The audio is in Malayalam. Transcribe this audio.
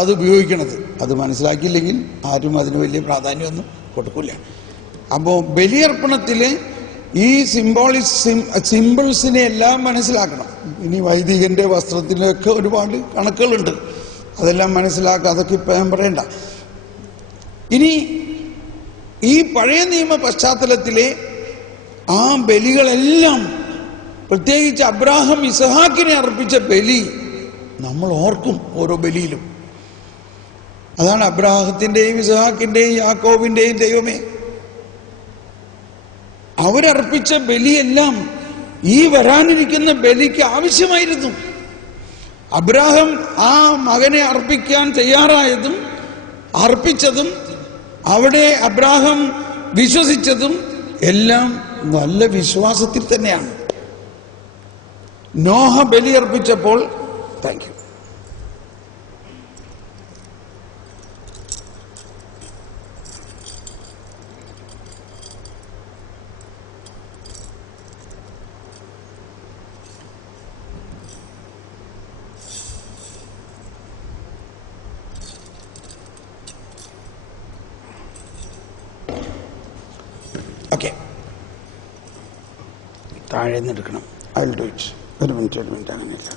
അത് ഉപയോഗിക്കണത്. അത് മനസ്സിലാക്കിയില്ലെങ്കിൽ ആരും അതിന് വലിയ പ്രാധാന്യമൊന്നും കൊടുക്കില്ല. അപ്പോൾ ബലിയർപ്പണത്തിൽ ഈ സിമ്പിൾസിനെ എല്ലാം മനസ്സിലാക്കണം. ഇനി വൈദികൻ്റെ വസ്ത്രത്തിലൊക്കെ ഒരുപാട് കണക്കുകളുണ്ട്, അതെല്ലാം മനസ്സിലാക്കുക. അതൊക്കെ ഇപ്പം ഞാൻ പറയണ്ട. ഇനി ഈ പഴയ നിയമ പശ്ചാത്തലത്തിലെ ആ ബലികളെല്ലാം, പ്രത്യേകിച്ച് അബ്രാഹാം ഇസഹാക്കിനെ അർപ്പിച്ച ബലി നമ്മൾ ഓർക്കും ഓരോ ബലിയിലും. അതാണ് അബ്രാഹത്തിൻ്റെയും ഇസഹാക്കിൻ്റെയും യാക്കോബിൻ്റെയും ദൈവമേ, അവരർപ്പിച്ച ബലിയെല്ലാം ഈ വരാനിരിക്കുന്ന ബലിക്ക് ആവശ്യമായിരുന്നു. അബ്രാഹാം ആ മകനെ അർപ്പിക്കാൻ തയ്യാറായതും അർപ്പിച്ചതും അവിടെ അബ്രാഹാം വിശ്വസിച്ചതും എല്ലാം നല്ല വിശ്വാസത്തിൽ തന്നെയാണ്. നോഹ ബലിയർപ്പിച്ചപ്പോൾ താങ്ക് യു ഓക്കെ, താഴെ നിന്ന് എടുക്കണം. I will do it. ഒരു മിനിറ്റ് അങ്ങനെയില്ല.